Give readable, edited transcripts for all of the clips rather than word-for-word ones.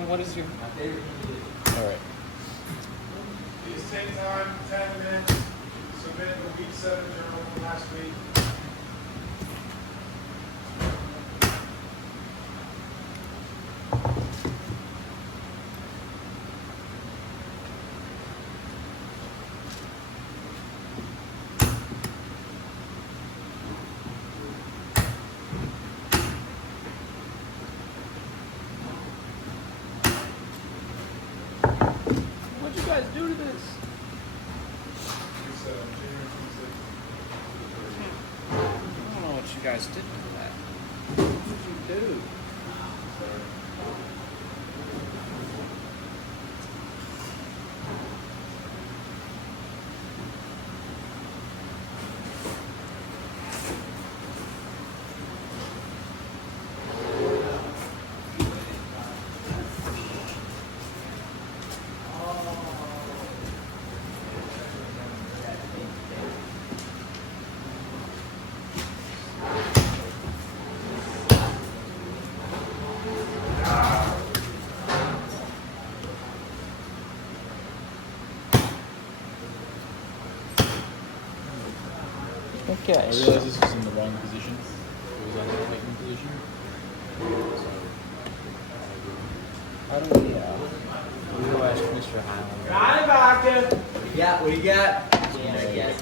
Adam, what is your... All right. Please take time, 10 minutes, submit the week 7 journal from last week. What'd you guys do to this? It's January 26th. I don't know what you guys did to that. What did you do? Okay. I realized this was in the wrong position. It was on the lightning position. How do we, we will ask Mr. Highland. Got it, Vodka. Yeah, what do you got? Yeah, Yeah,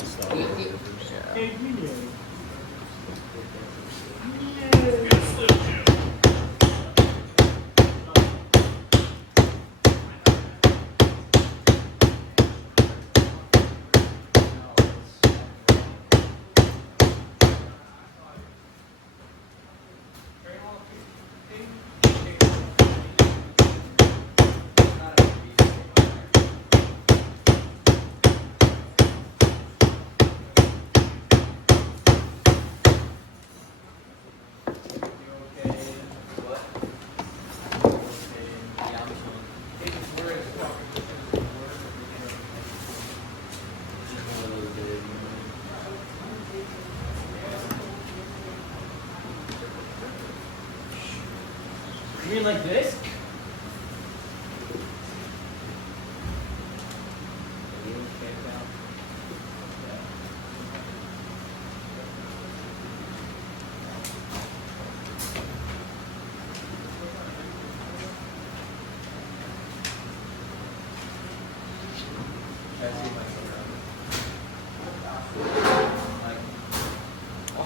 You mean like this?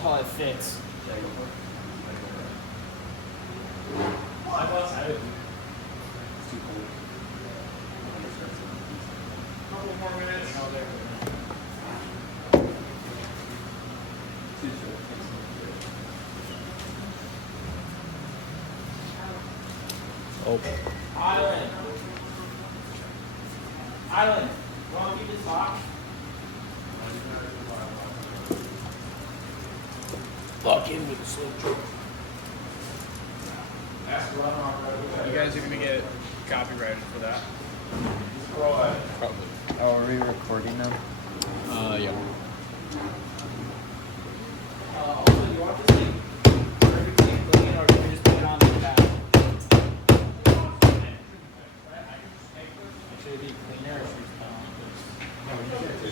Oh, it fits. Couple more minutes. Oh. Island. Island. You want to keep this locked? Lock in with a slow drip. Ask the runoff right You guys are gonna get copyrighted for that. Roll ahead. Probably. Oh, are we recording now? Yeah. Also, you want this thing perfectly clean, or can we just put it on the back? Should it be cleaner, or should we just put it on this?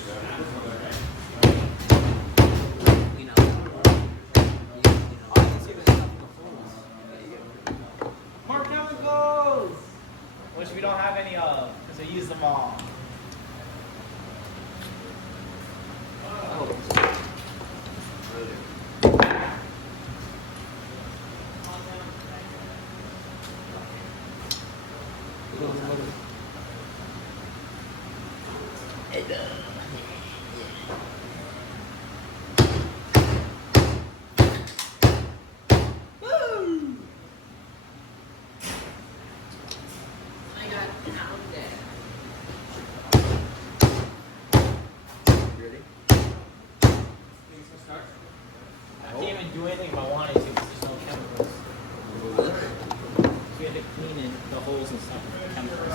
More chemicals! Which we don't have any of, because I use them all. I can't even do anything if I wanted to because there's no chemicals. So we had to clean in the holes and stuff with chemicals.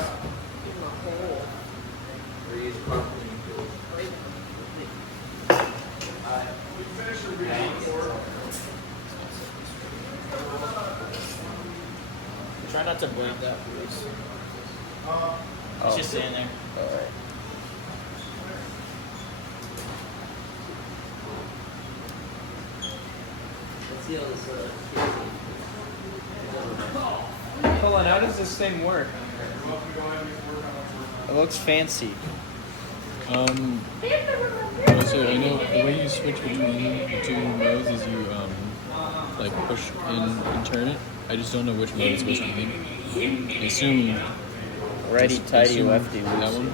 We finished the reading report. Try not That's a blade that Bruce. Uh, It's just sitting there. Alright. Let's see how this Hold on, how does this thing work? you're welcome to go ahead and get to work on what's It looks fancy. So I know the way you switch between the two modes is you like push in and turn it. I just don't know which mode it's supposed to be in. I assume Righty, I tighty, assume lefty, that loosey.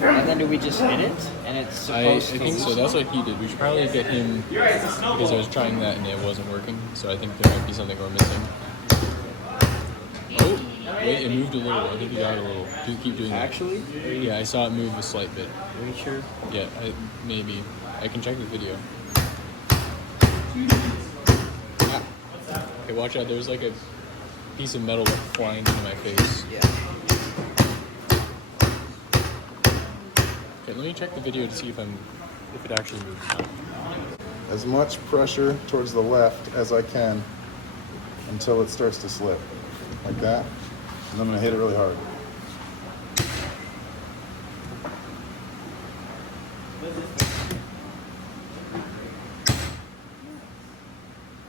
one. And then do we just hit it? And it's I supposed to think so. loosen? That's what he did. We should probably get him because I was trying that and it wasn't working. So I think there might be something we're missing. Oh, wait, it moved a little. I think he got a little. Keep doing that. Actually? Yeah, I saw it move a slight bit. Are you sure? Yeah, maybe. I can check the video. Ah. Okay, watch out. There's like a piece of metal flying into my face. Yeah. Okay, let me check the video to see if it actually moves. As much pressure towards the left as I can until it starts to slip, like that. And I'm gonna hit it really hard.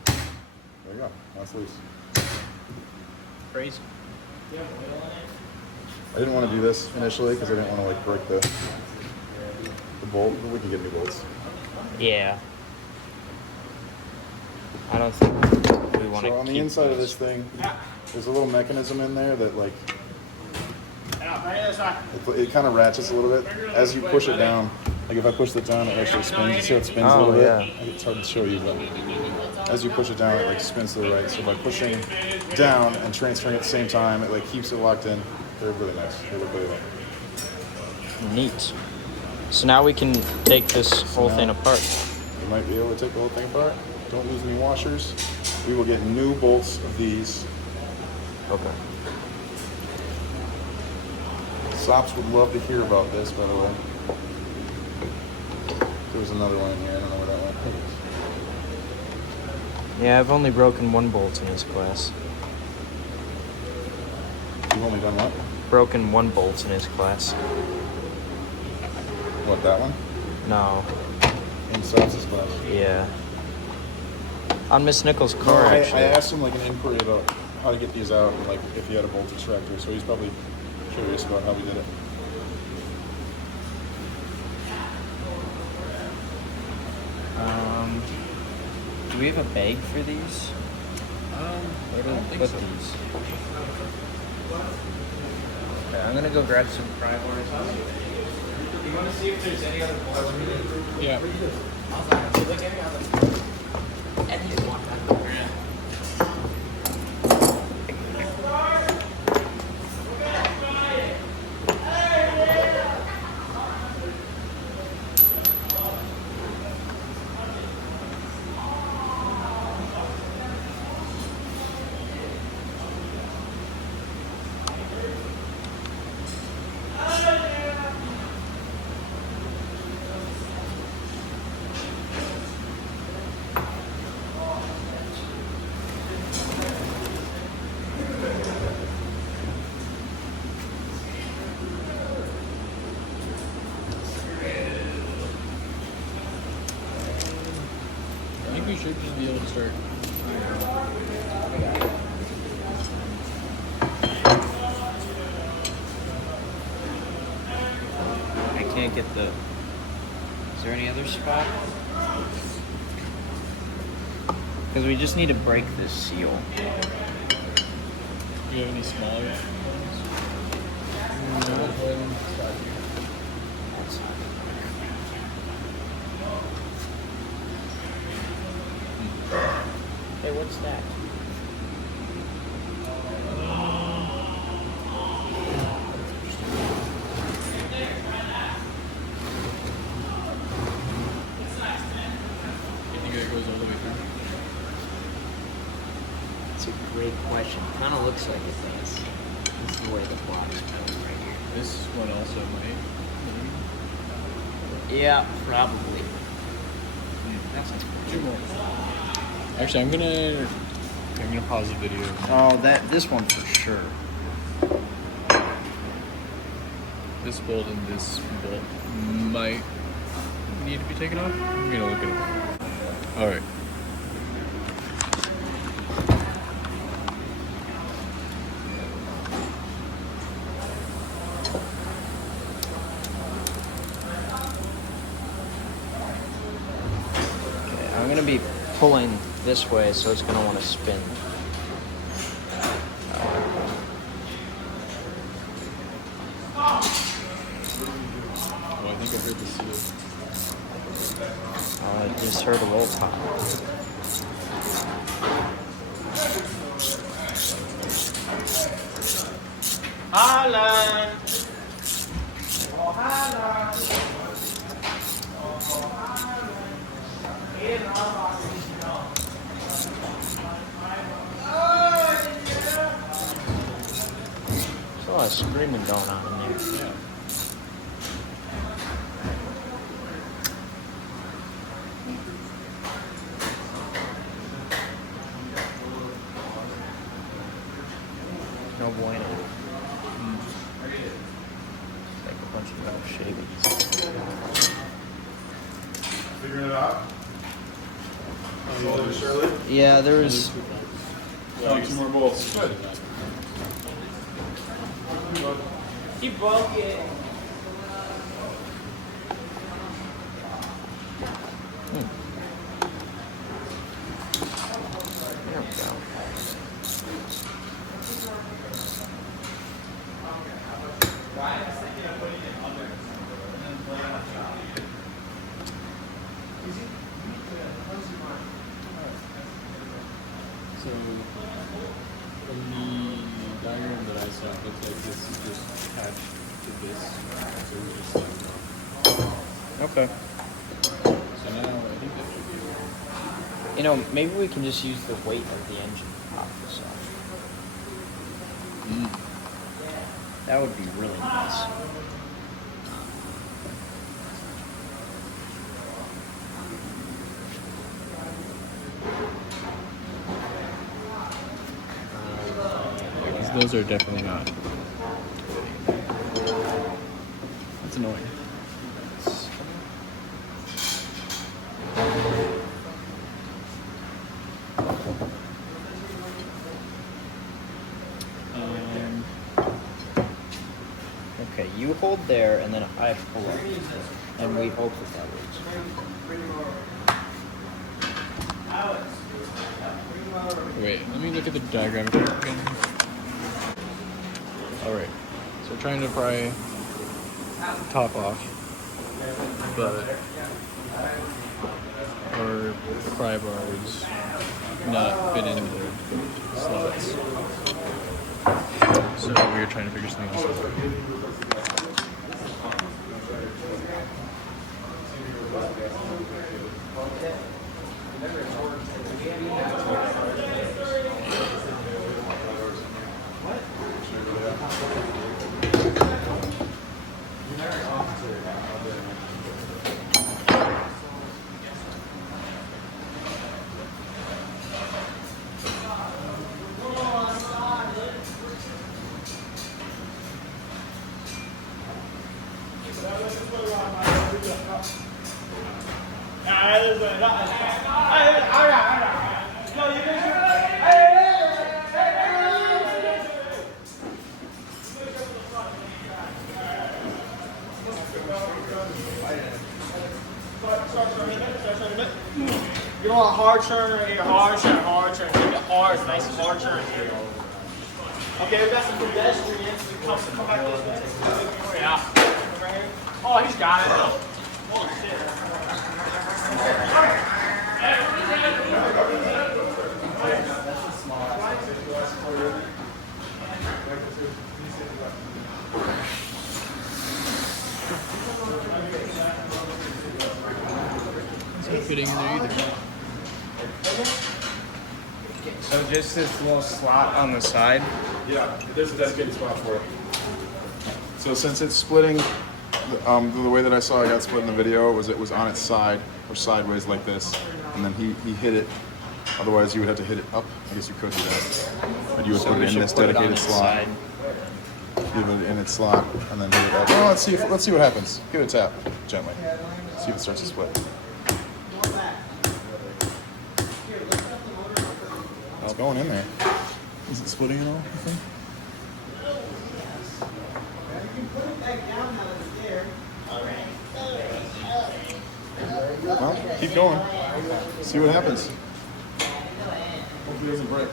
There you go, that's loose. Crazy. I didn't want to do this initially because I didn't want to like break the bolt, but we can get new bolts. Yeah. I don't think we want to So on the keep inside of those. this thing, there's a little mechanism in there that like it kind of ratchets a little bit as you push it down. Like if I push it down, it actually spins. You see how it spins a Oh, little bit? yeah. It's hard to show you, but as you push it down, it like spins to the right. So by pushing down and transferring at the same time, it like keeps it locked in. They're really nice. They look really well. Neat. So now we can take this whole thing apart. You might be able to take the whole thing apart. Don't lose any washers. We will get new bolts of these. Okay. Sops would love to hear about this, by the way. There's another one in here. I don't know where that one is. Yeah, I've only broken one bolt in this class. You've only done what? Broken one bolt in his class. What, that one? No. In Sops' class. Yeah. On Miss Nichols' car, I actually. asked him like an inquiry about how to get these out and like if he had a bolt extractor, so he's probably curious about how we did it. Do we have a bag for these? I don't think Put so. these. Okay, I'm gonna go grab some pry bars. You want to see if there's any other bolts? Yeah. And you want that. I think we should just be able to start. I can't get the. Is there any other spot? Because we just need to break this seal. Do you have any smaller ones? No, we'll go ahead and start here. Hey, what's that? You think it goes all the way through? It's a great question. Kind of looks like it does. This is where the body's going right here. This one also might. Yeah, probably. That's Two more. Actually, I'm gonna I'm gonna pause the video. Oh, this one for sure. This bolt and this bolt might need to be taken off. I'm gonna look at it. All right. Okay, I'm gonna be pulling this way, so it's gonna want to spin. Oh, I think I heard the seal. I just heard a little pop. Holland! Oh, Holland! There's a lot of screaming going on in there. Yeah. No bueno. Like a bunch of little shavies. Figuring it out. Slowly but surely. Yeah, there was. Oh, 2 more bolts. Good. He broke it. There we go. So, from the diagram that I saw, it looks like this is just attached to this. So we just slide it off. Okay. So now I think that should be it. You know, maybe we can just use the weight of the engine to pop this off. That would be really nice. Because those are definitely not. That's annoying. Okay, you hold there, and then I pull up. And we hope that that works. Wait, let me look at the diagram again. Alright, so we're trying to pry the top off, but our pry bar is not fit in the slots. So we're trying to figure something else out. You want a hard turn right here, hard turn, hard turn. Keep it hard, nice hard turn here. Okay, we got some pedestrians. Come back this way. Yeah. Right here. Oh, he's got it. Oh, shit. It's not fitting in there either. So just this little slot on the side. Yeah, there's a dedicated spot for it. So since it's splitting, the way that I saw it got split in the video was it was on its side or sideways like this, and then he hit it Otherwise, you would have to hit it up. I guess you could do that. But you would So put we it in should this put it on dedicated its slot. side. Give it in its slot, and then hit it up. Well, let's see what happens. Give it a tap gently. See if it starts to split. It's going in there. Is it splitting at all, you think? Well, keep going. See what happens. Hopefully it doesn't break.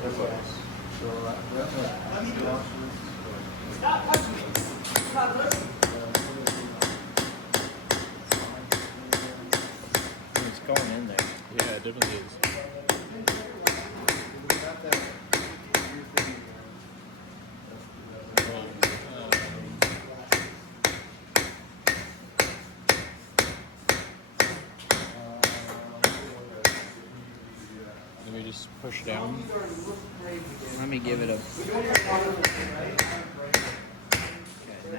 It's going in there. Yeah, it definitely is. Let me just push down. Let me give it a. Okay,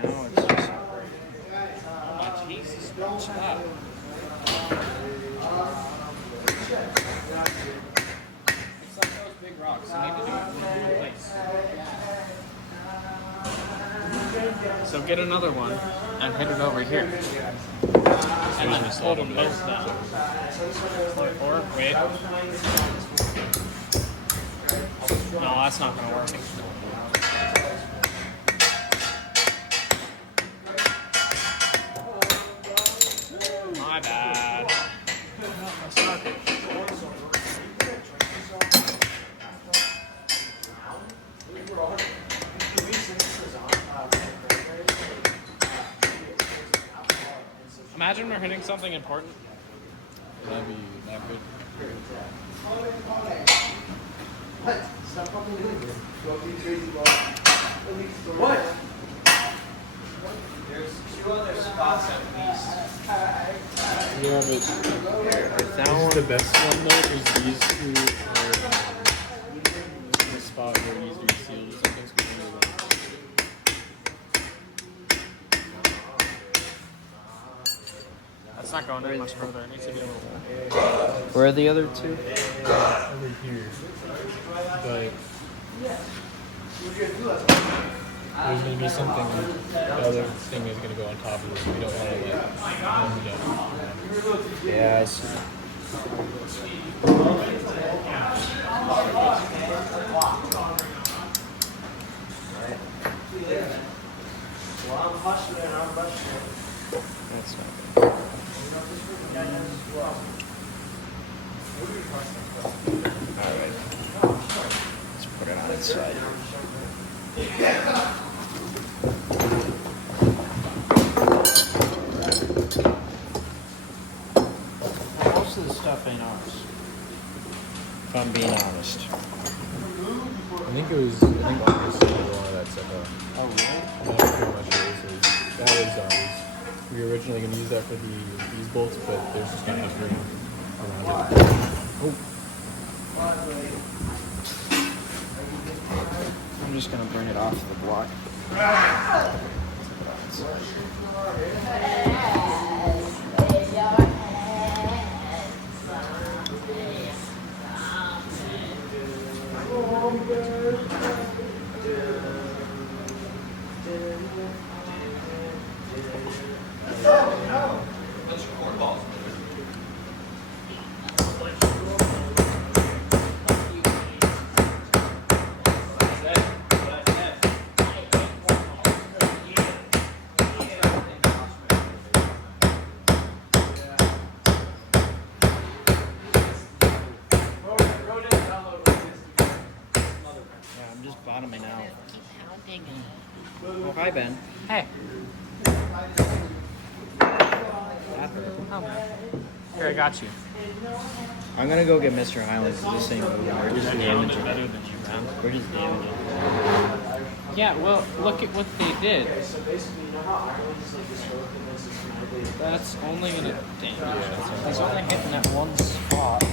now it's just. My taste is stop. It's like those big rocks. You need to do it in one place. So get another one and hit it over here. And then hold them both down. Or wait. No, that's not gonna work. My bad. Imagine we're hitting something important. That'd be not good. There's 2 other spots at least. Yeah, but That the best one though is these two are the spot where it needs to be sealed or something. So we can do that. That's not going in much further. It needs to be a little more. Where are the other two? Over here. But there's gonna be something. The other thing is gonna go on top of this. We don't want to let them get. Yeah, I see. That's not good. Alright. Let's put it on its side. Most of the stuff ain't ours. If I'm being honest. I think August did a lot of that stuff out. Oh, really? That's pretty much it. So that was ours. We were originally going to use that for these bolts, but there's just not enough room around it. Oh, I'm just gonna bring it off the block. Yeah, I'm just bottoming out. Oh, hi, Ben. Hey. That hurt. Oh, man. Here, I got you. I'm gonna go get Mr. Highland because this ain't moving. We're just You're a little bit damaging better it. than you, man. We're just damaging it. Yeah, well, look at what they did. That's only gonna damage it. He's only hitting that one spot.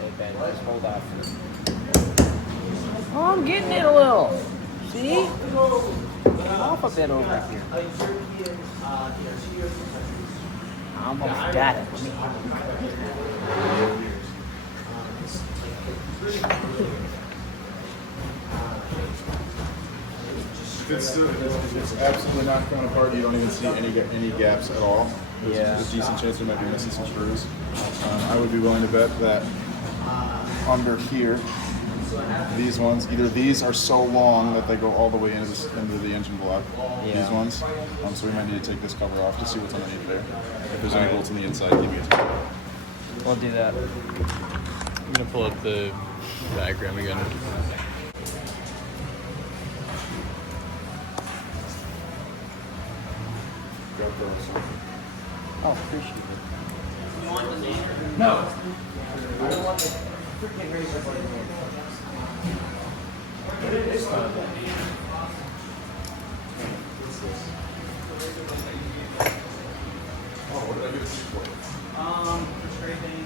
Hey, Ben, just hold off. Oh, I'm I'm getting it a little. See? Off a bit over here. I almost got it. If it's absolutely not coming apart, you don't even see any gaps at all. There's a decent chance there might be missing some screws. I would be willing to bet that under here, these ones, either these are so long that they go all the way into the engine block. These ones. So we might need to take this cover off to see what's underneath there. If there's any bolts on the inside, give me a tip. We'll do that. I'm gonna pull up the diagram again. Got those. Oh, appreciate it. You want the name? No. I don't want the freaking razor blade. Oh, what did I do this for? Scraping.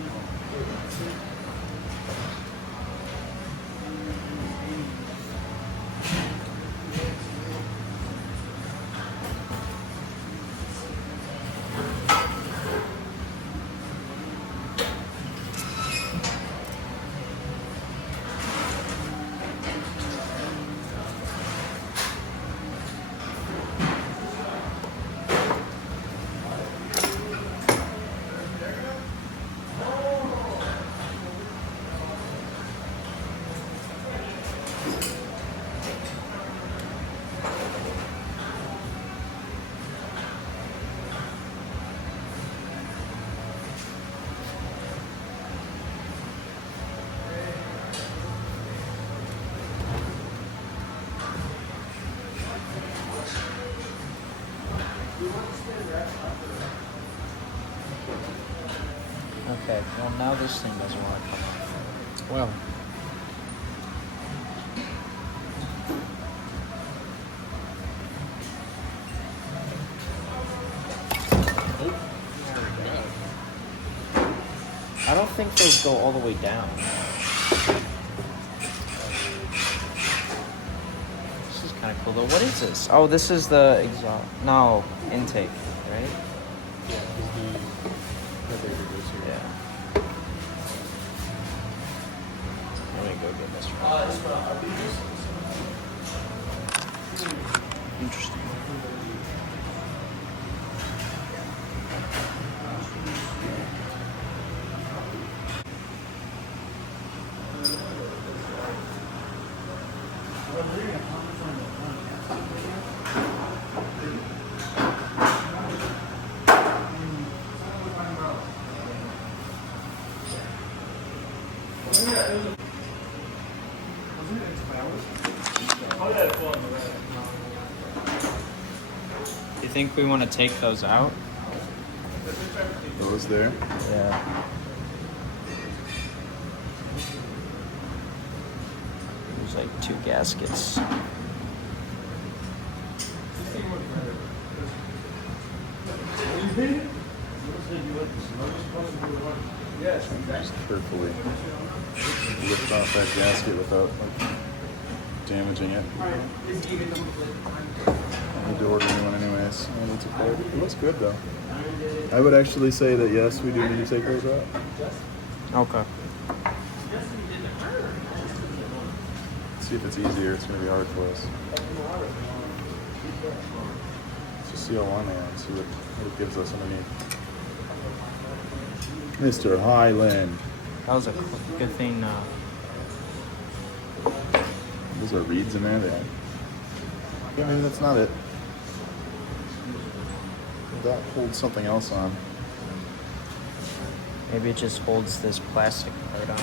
Okay, well now this thing doesn't want to come off. Well, I don't think those go all the way down. This is kind of cool though. What is this? Oh, this is the exhaust. No, intake, right? yeah, Yeah. Let me go get this. Interesting. You think we want to take those out? Those there. Yeah. There's like 2 gaskets. Just carefully lift off that gasket without like damaging it. I need to order a new one anyways. I need to pay. It looks good though. I would actually say that yes, we do need to take those out. Okay. See if it's easier. It's going to be hard for us. Let's just see how long they are and see what it gives us underneath. Mr. Highland. That was a good thing. Those are reeds in there. Yeah, maybe that's not it. That holds something else on. Maybe it just holds this plastic part on.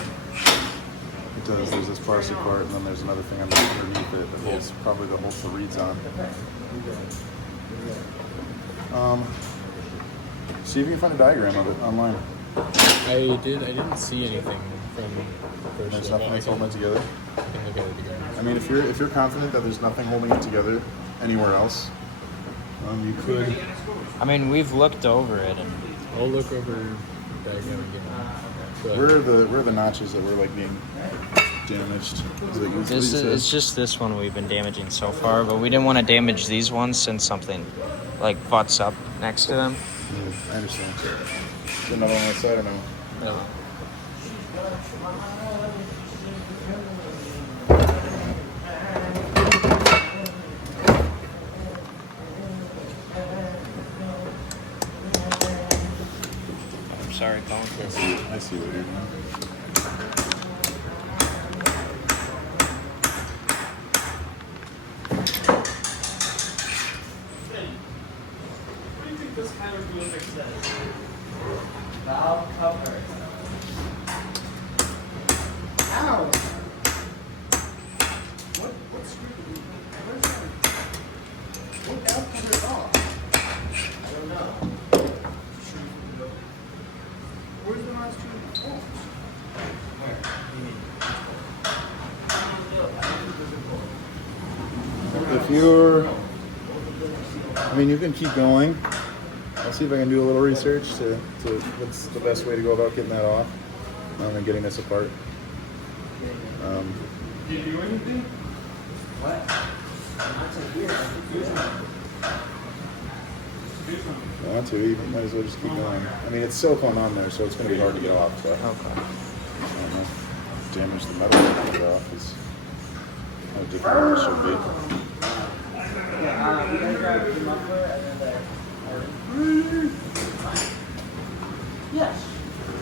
It does. There's this plastic part, and then there's another thing underneath it that holds probably that holds the reeds on. See if you can find a diagram of it online. I didn't see anything from first. There's nothing that's holding it together. I can look at it again. I mean, if you're confident that there's nothing holding it together anywhere else, you could. I mean, we've looked over it and I'll look over the diagram again. But Where are the notches that we're like being damaged. Is it, what do you This is say? it's just this one we've been damaging so far, but we didn't want to damage these ones since something like butts up next to them. I understand. Is there another one on the side or no? No. I'm sorry, Colin. I see what you're doing. What do you think this hieroglyphic says? Valve cover. Ow! What screw did we... Where's that? What valve cover is off? I don't know. Where's the last two? Oh. If you're, I mean, you can keep going. I'll see if I can do a little research to what's the best way to go about getting that off and getting this apart. Did you do anything? If you want to, you might as well just keep going. I mean, it's silicone on there, so it's going to be hard to get off. So Okay. I don't know. Damage the metal to get it off is how difficult it should be. Yeah, we gotta grab the muffler and then Yes.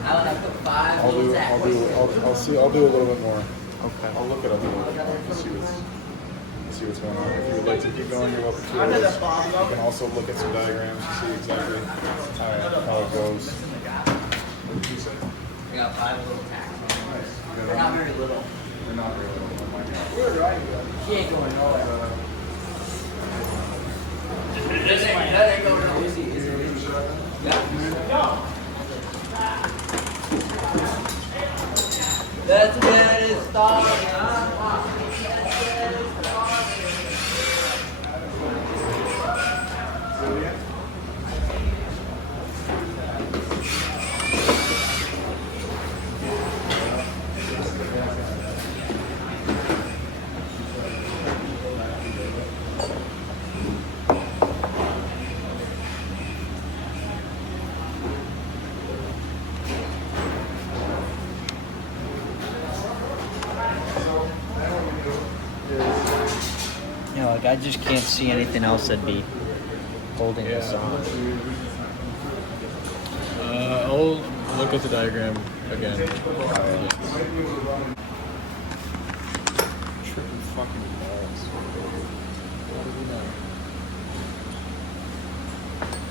I would have put 5 I'll do a little bit more. Okay. I'll look it up a little bit more and see what's going on. If you would like to keep going, you're welcome to. Under the You bomb. can also look at some diagrams to see exactly how it goes. We got 5 little tacks. Nice. They're not very little. They're not really little. She ain't going nowhere. That ain't going nowhere. Is it? That's where it started. You know, like I just can't see anything else that'd be holding this on. I'll look at the diagram again. Tripping fucking balls.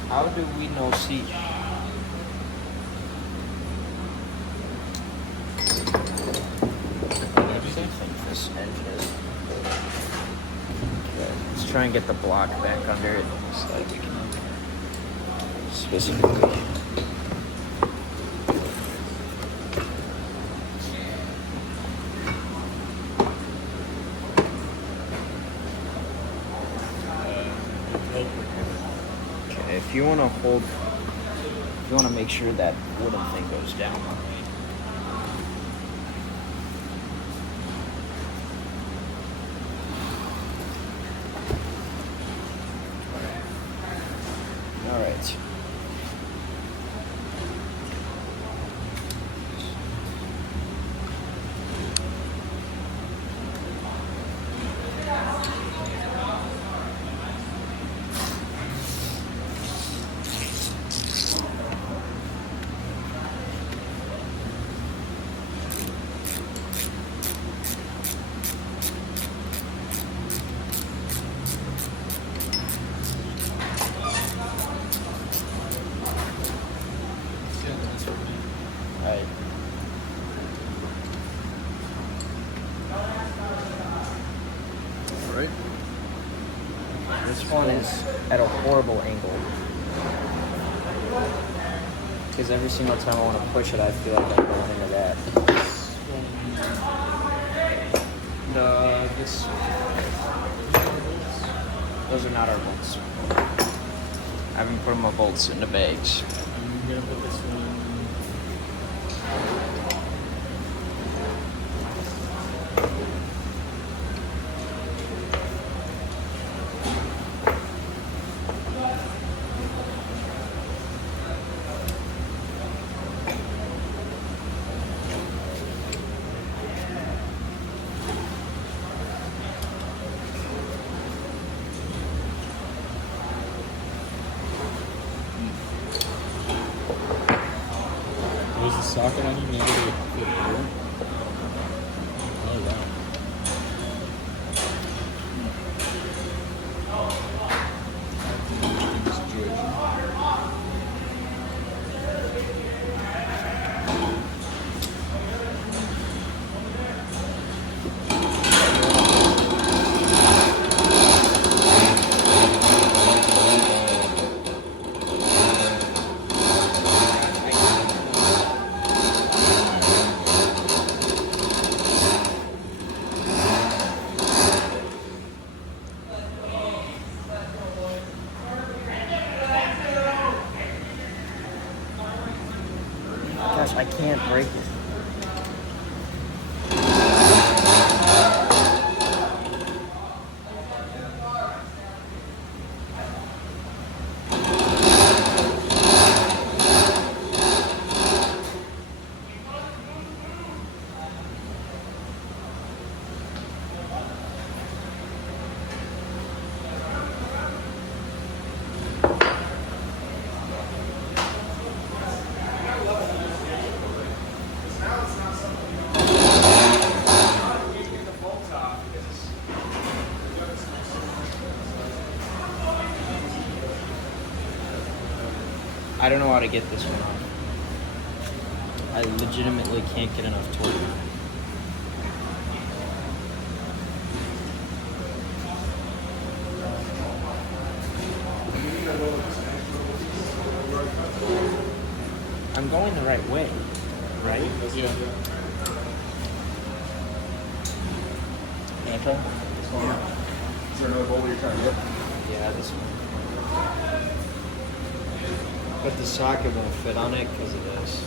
How do we know see? I think this engine is. Okay, let's try and get the block back under it. It's like specifically. Okay, if you want to hold, if you want to make sure that wooden thing goes down. All right. Right. Right? This one is at a horrible angle. Because every single time I want to push it, I feel like I'm going into that. This. Those are not our bolts. I haven't put my bolts into bags. I'm gonna put this one. the socket not even able to fit here? Oh wow. Interesting situation. Gosh, I can't break it. I don't know how to get this one off. I legitimately can't get enough torque. I'm going the right way, right? Yeah. Can I try? Is there another bolt you're trying to get? Yeah, this one. But the socket won't fit on it because of this.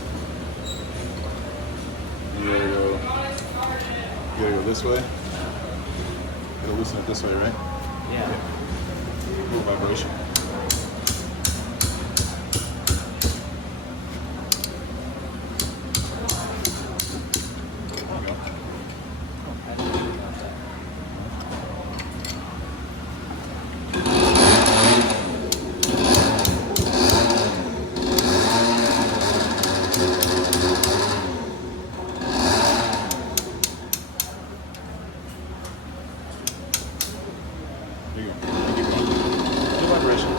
You gotta go this way. You gotta loosen it this way, right? Yeah. Little vibration. There you go. I didn't think about that. There you go. Keep going. Little vibration.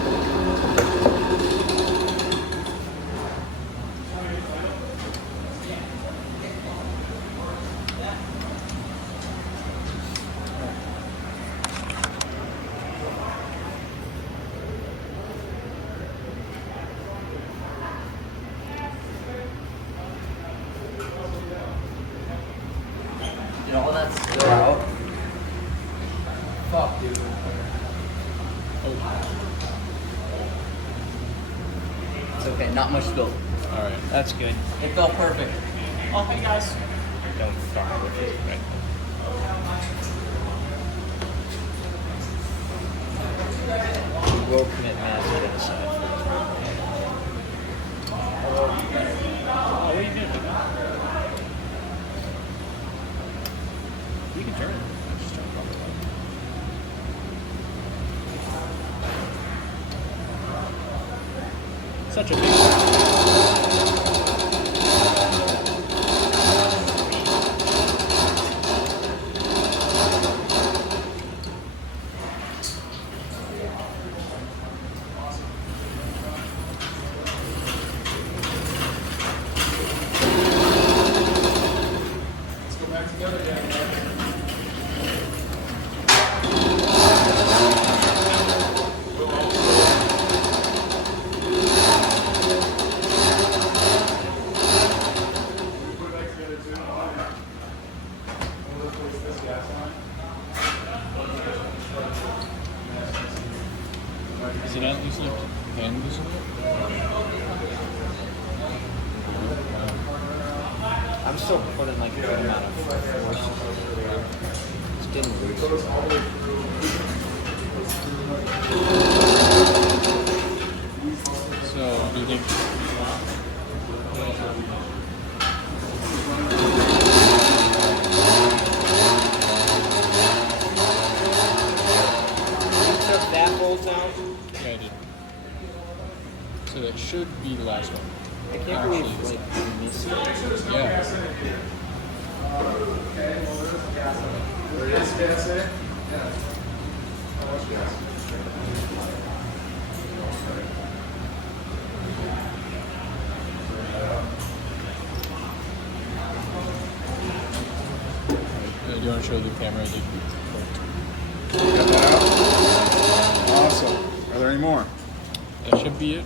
Did all that spill out? Fuck, dude. It's okay, not much spilled. All right. That's good. It felt perfect. Oh, hey guys. Don't fire with it. Right. We will commit mass genocide. Oh, what are you doing? You can turn it. Just turn it properly. Such a big. Let's go back together again. Put it back together too. We'll replace this gas line. Is it not loosen up? Can loosen it? I'm still putting like a good amount of force. It's getting loose. Goes all the way through. So, do you think? You took that bolt out? Yeah, I did. So that should be the last one. I can't believe like you missed it. Yeah. There it is, gas in it? Yeah. How much gas? Do you want to show the camera? Got that out? Awesome. Are there any more? That should be it.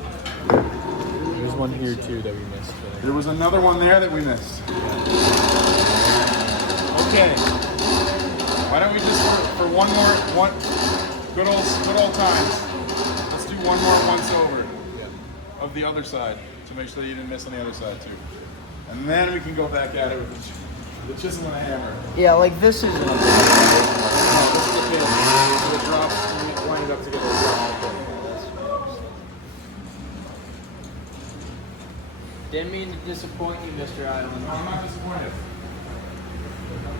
There's one here too that we missed. There was another one there that we missed. Okay. Why don't we just for one good old times? Let's do one more once over of the other side to make sure that you didn't miss on the other side too. And then we can go back at it with the chisel and a hammer. Yeah, like this isn't a big No, this is the pin. So it drops, you line it up together. Didn't mean to disappoint you, Mr. Island. I'm not disappointed.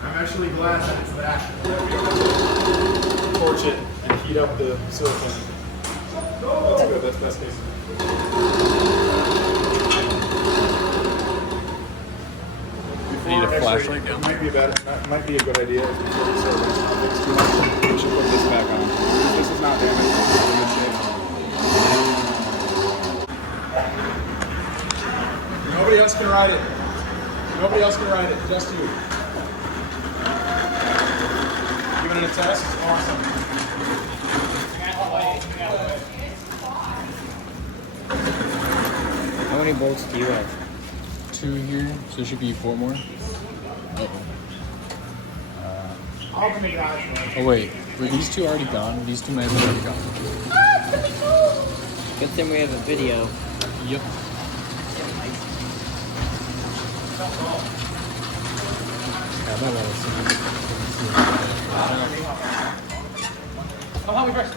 I'm actually glad that it's that. Torch it and heat up the silicone. That's good. That's best case. Need a flashlight down Might be a good idea if before we start rinsing out things too much. We should put this back on. This is not damaged. It's in good shape. Nobody else can ride it. Nobody else can ride it. Just you. Giving it a test. Awesome. How many bolts do you have? 2 here, so there should be 4 more. I'll open the garage door. Oh wait, were these 2 already gone? These 2 might have already gone. Good thing we have a video. Yep. Yeah, that was. Come help me first.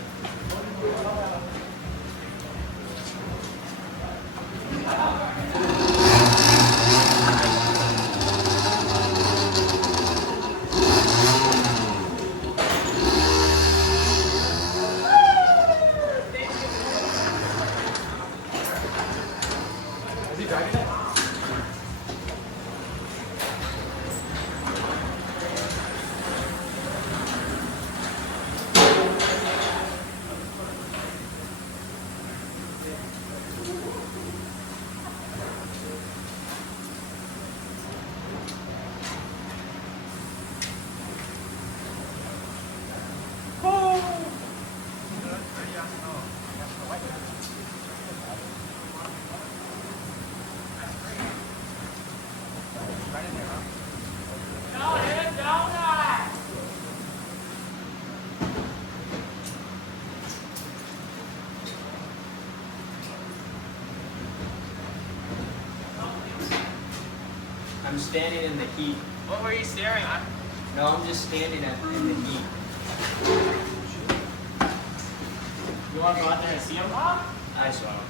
Is he driving it? I'm standing in the heat. What were you staring at? No, I'm just standing in the heat. You want to go out there and see him? I saw him.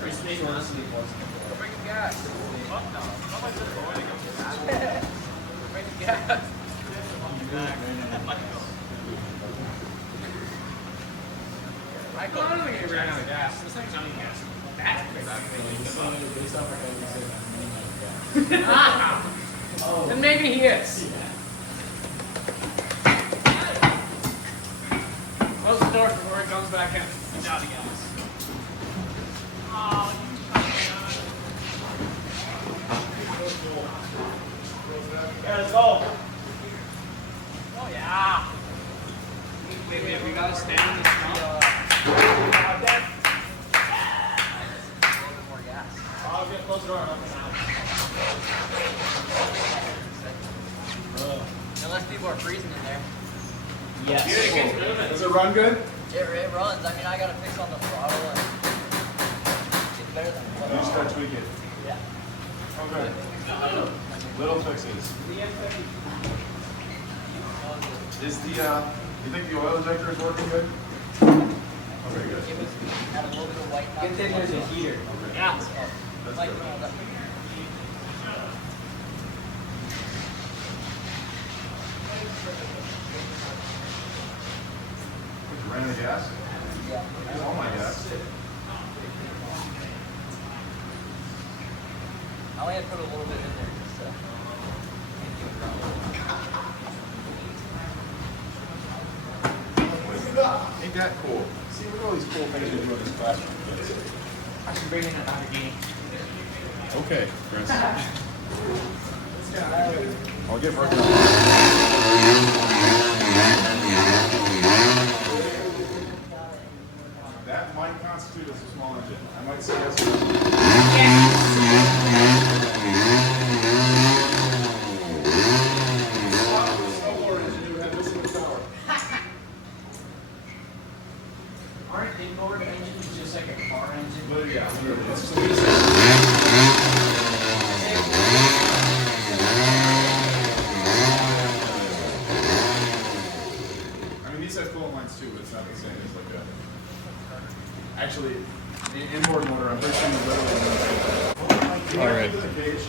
Free space. Bring the gas. Fuck no. I'm like just going to go get gas. Bring the gas. Michael, I don't think you ran out of gas. This thing's only gas. That's Then maybe he is. Close the door before he comes back in. He's out of gas. Oh, yeah, let's go. Oh, yeah. Wait, we gotta stand in the snow. I'll get close the door. Unless people are freezing in there. Yes. Does it run good? It runs. I mean, I got to fix on the throttle and it's better than You just gotta tweak it. Yeah. Okay. Little fixes. Is the you think the oil injector is working good? Okay, good. It was had a little bit of white. Good thing there's a heater. Yeah. That's Like, good. Ran the gas? yeah. Use all my gas. only had to put a little bit in there. Just, Ain't that cool? See, look at all these cool things we do in this classroom. I should bring in another game. Okay, Chris. I'll get Mercury. That might constitute as a small engine. I might say yes. Aren't inboard engines just like a car engine? But yeah, it's just a little I mean, these have coolant lines too, but it's not the same as like a. Actually, the inboard motor, I'm pretty sure you literally. All right. Cage.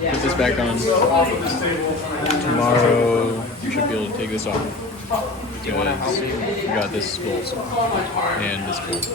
Put this back on. Off of this table. Tomorrow you should be able to take this off. Because we got this bolt and this bolt.